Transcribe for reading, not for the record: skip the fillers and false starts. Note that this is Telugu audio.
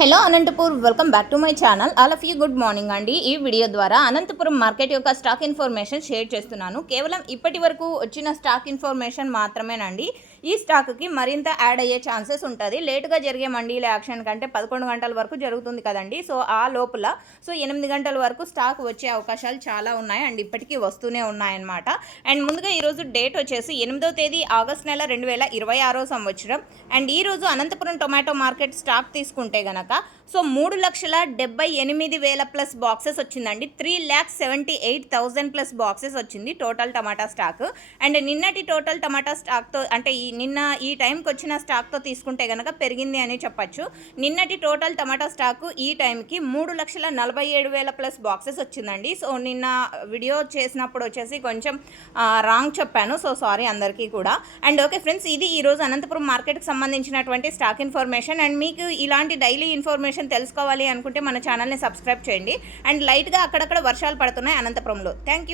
Hello Anantapur, welcome back to my channel. All of you good morning అండి. ఈ వీడియో ద్వారా అనంతపురం మార్కెట్ యొక్క స్టాక్ ఇన్ఫర్మేషన్ షేర్ చేస్తున్నాను. కేవలం ఇప్పటి వరకు వచ్చిన స్టాక్ ఇన్ఫర్మేషన్ మాత్రమేనండి. ఈ స్టాక్కి మరింత యాడ్ అయ్యే ఛాన్సెస్ ఉంటుంది. లేటుగా జరిగే మండీల యాక్షన్ కంటే 11 గంటల వరకు జరుగుతుంది కదండి. సో ఆ లోపల 8 గంటల వరకు స్టాక్ వచ్చే అవకాశాలు చాలా ఉన్నాయి అండ్ ఇప్పటికీ వస్తూనే ఉన్నాయన్నమాట. అండ్ ముందుగా ఈరోజు డేట్ వచ్చేసి 8వ తేదీ ఆగస్ట్ నెల 2026 సంవత్సరం. అండ్ ఈరోజు అనంతపురం టొమాటో మార్కెట్ స్టాక్ తీసుకుంటే గనక 3,78,000 ప్లస్ బాక్సెస్ వచ్చిందండి. 3,78,000 ప్లస్ బాక్సెస్ వచ్చింది టోటల్ టమాటా స్టాక్. అండ్ నిన్నటి టోటల్ టమాటా స్టాక్తో అంటే నిన్న ఈ టైంకి వచ్చిన స్టాక్తో తీసుకుంటే కనుక పెరిగింది అని చెప్పచ్చు. నిన్నటి టోటల్ టమాటా స్టాక్ ఈ టైంకి 3,47,000 ప్లస్ బాక్సెస్ వచ్చిందండి. సో నిన్న వీడియో చేసినప్పుడు వచ్చేసి కొంచెం రాంగ్ చెప్పాను, సో సారీ అందరికీ కూడా. అండ్ ఓకే ఫ్రెండ్స్, ఇది ఈరోజు అనంతపురం మార్కెట్కి సంబంధించినటువంటి స్టాక్ ఇన్ఫర్మేషన్. అండ్ మీకు ఇలాంటి డైలీ ఇన్ఫర్మేషన్ తెలుసుకోవాలి అనుకుంటే మన ఛానల్ని సబ్స్క్రైబ్ చేయండి. అండ్ లైట్గా అక్కడక్కడ వర్షాలు పడుతున్నాయి అనంతపురంలో. Thank you.